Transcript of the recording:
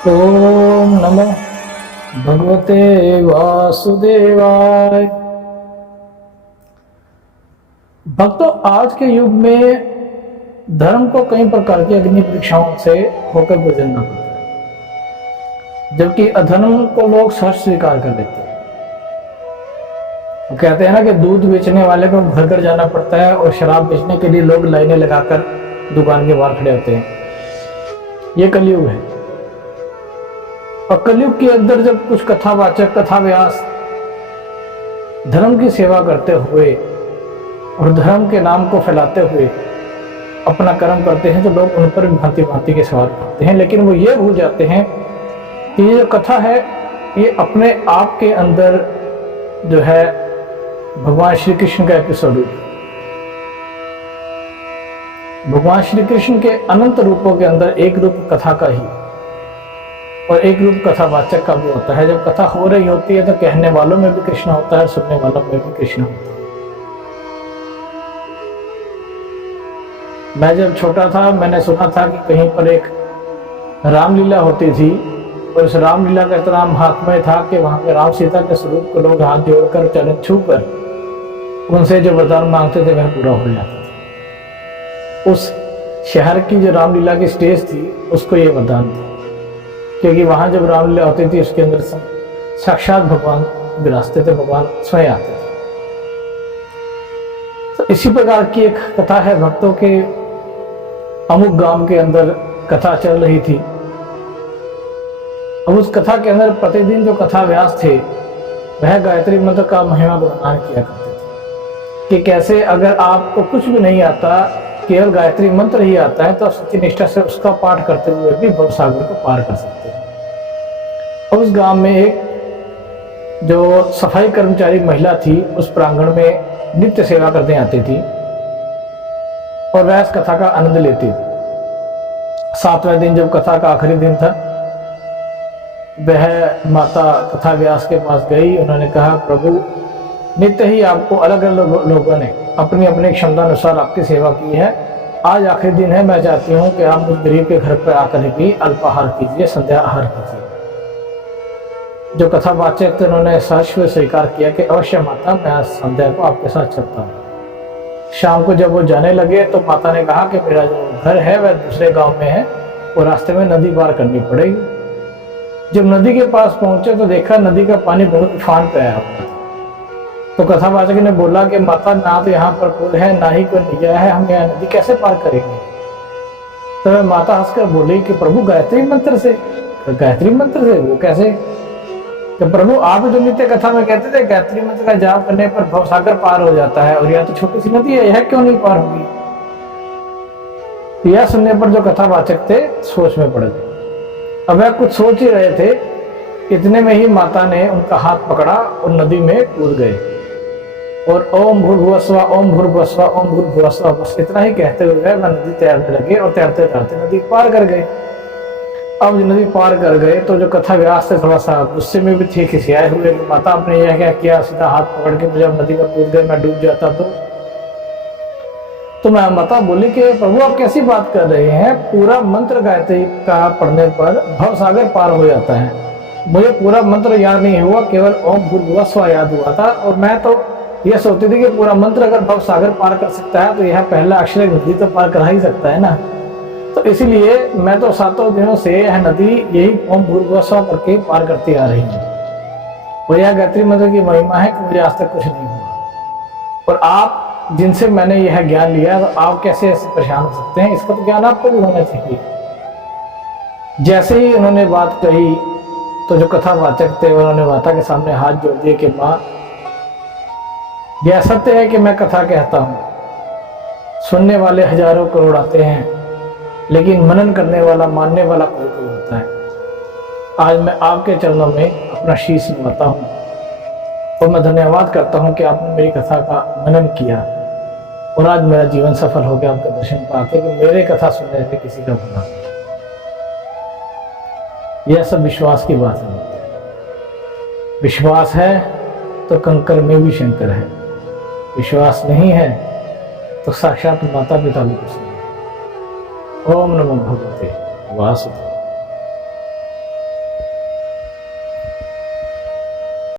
ओम नमो भगवते वासुदेवाय। भक्तों, आज के युग में धर्म को कई प्रकार की अग्नि परीक्षाओं से होकर गुजरना पड़ता है, जबकि अधर्म को लोग सहज स्वीकार कर लेते हैं। वो कहते हैं ना कि दूध बेचने वाले को घर घर जाना पड़ता है और शराब बेचने के लिए लोग लाइनें लगाकर दुकान के बाहर खड़े होते हैं। ये कलयुग है। और कलयुग के अंदर जब कुछ कथावाचक, कथा व्यास धर्म की सेवा करते हुए और धर्म के नाम को फैलाते हुए अपना कर्म करते हैं, तो लोग उन पर भांति भांति के सवाल करते हैं। लेकिन वो ये भूल जाते हैं कि ये जो कथा है, ये अपने आप के अंदर जो है भगवान श्री कृष्ण का एपिसोड है। भगवान श्री कृष्ण के अनंत रूपों के अंदर एक रूप कथा का ही और एक रूप कथावाचक का भी होता है। जब कथा हो रही होती है तो कहने वालों में भी कृष्ण होता है, सुनने वालों में भी कृष्ण होता है। मैं जब छोटा था, मैंने सुना था कि कहीं पर एक रामलीला होती थी और उस रामलीला का इतना महात्म्य था कि वहां पे राम सीता के स्वरूप को लोग हाथ जोड़कर, चरण छूकर उनसे जो वरदान मांगते थे वह पूरा हो जाता था। उस शहर की जो रामलीला की स्टेज थी, उसको ये वरदान था, क्योंकि वहां जब रामलीला होती थी उसके अंदर साक्षात भगवान विराजते थे, भगवान स्वयं आते थे। तो इसी प्रकार की एक कथा है। भक्तों के अमुक गांव के अंदर कथा चल रही थी। अब उस कथा के अंदर प्रतिदिन जो कथा व्यास थे वह गायत्री मंत्र का महिमा गुणगान किया करते थे कि कैसे अगर आपको कुछ भी नहीं आता, केवल गायत्री मंत्र ही आता है, तो आप सच्ची निष्ठा से उसका पाठ करते हुए भी भवसागर को पार कर सकते हैं। और उस गांव में एक जो सफाई कर्मचारी महिला थी, उस प्रांगण में नित्य सेवा करने आती थी और वह इस कथा का आनंद लेती थी। 7वें दिन जब कथा का आखिरी दिन था, वह माता कथा व्यास के पास गई। उन्होंने कहा, प्रभु, नित्य ही आपको अलग अलग लोगों ने अपनी अपनी क्षमता अनुसार आपकी सेवा की है। आज आखिरी दिन है, मैं चाहती हूँ कि आप उस गरीब के घर पर आकर भी अल्पाहार कीजिए, संध्या आहार कीजिए। जो कथावाचक थे उन्होंने सहर्ष स्वीकार किया कि अवश्य माता, मैं आज संध्या को आपके साथ चलता हूँ। शाम को जब वो जाने लगे तो माता ने कहा कि मेरा जो घर है वह दूसरे गांव में है और रास्ते में नदी पार करनी पड़ेगी। जब नदी के पास पहुंचे तो देखा नदी का पानी बहुत उफान पे आया हुआ था। तो कथावाचक ने बोला कि माता, ना तो यहाँ पर पुल है, ना ही कोई नदिया है, हम यहाँ नदी कैसे पार करेंगे? तो वह माता हंसकर बोली कि प्रभु, गायत्री मंत्र से। गायत्री मंत्र से? वो कैसे? तो प्रभु, आप जो नित्य कथा में कहते थे गायत्री मंत्र का जाप करने पर भवसागर पार हो जाता है, और यह तो छोटी सी नदी है, यह क्यों नहीं पार होगी? यह सुनने पर जो कथावाचक थे सोच में पड़ गए। अब वह कुछ सोच ही रहे थे, इतने में ही माता ने उनका हाथ पकड़ा और नदी में कूद गए और ओम भूर्भुवस्सुवः, ओम भूर्भुवस्सुवः, ओम भूर्भुवस्सुवः, बस इतना ही कहते हुए वह नदी तैरने लगे और तैरते तैरते नदी पार कर गए। अब नदी पार कर गए तो जो कथा व्यास से थोड़ा सा गुस्से में भी थे, खिसियाए हुए कि माता, आपने यह क्या किया? सीधा हाथ पकड़ के मुझे नदी में कूद गए, मैं डूब जाता तो मैं माता बोली कि प्रभु, आप कैसी बात कर रहे हैं? पूरा मंत्र गायत्री का पढ़ने पर भवसागर पार हो जाता है। मुझे पूरा मंत्र याद नहीं हुआ, केवल ओम भूर्भुवस्सुवः याद हुआ था, और मैं तो यह सोचती थी कि पूरा मंत्र अगर भवसागर पार कर सकता है तो यह पहला अक्षर नदी तो पार कर ही सकता है ना। तो इसीलिए मैं तो 7 दिनों से यह नदी यही ओम भूर्भुवस्सुवः करके पार करती आ रही हूँ। और यह गायत्री मंत्र की महिमा है कि मुझे आज तक कुछ नहीं हुआ, और आप जिनसे मैंने यह ज्ञान लिया, तो आप कैसे ऐसे परेशान हो सकते हैं? इसका तो ज्ञान आपको भी होना चाहिए। जैसे ही उन्होंने बात कही तो जो कथावाचक थे उन्होंने माता के सामने हाथ जोड़ दिए कि माँ, यह सत्य है कि मैं कथा कहता हूँ, सुनने वाले हजारों करोड़ आते हैं, लेकिन मनन करने वाला, मानने वाला कोई कोई होता है। आज मैं आपके चरणों में अपना शीश नवाता हूँ और मैं धन्यवाद करता हूँ कि आपने मेरी कथा का मनन किया और आज मेरा जीवन सफल हो गया आपके दर्शन पाके, कि मेरे कथा सुनने से किसी का भला। यह सब विश्वास की बात है। विश्वास है तो कंकर में भी शंकर है, विश्वास नहीं है तो साक्षात माता पिता भी कुछ नहीं। ओम नमो भगवते वासुदेवाय।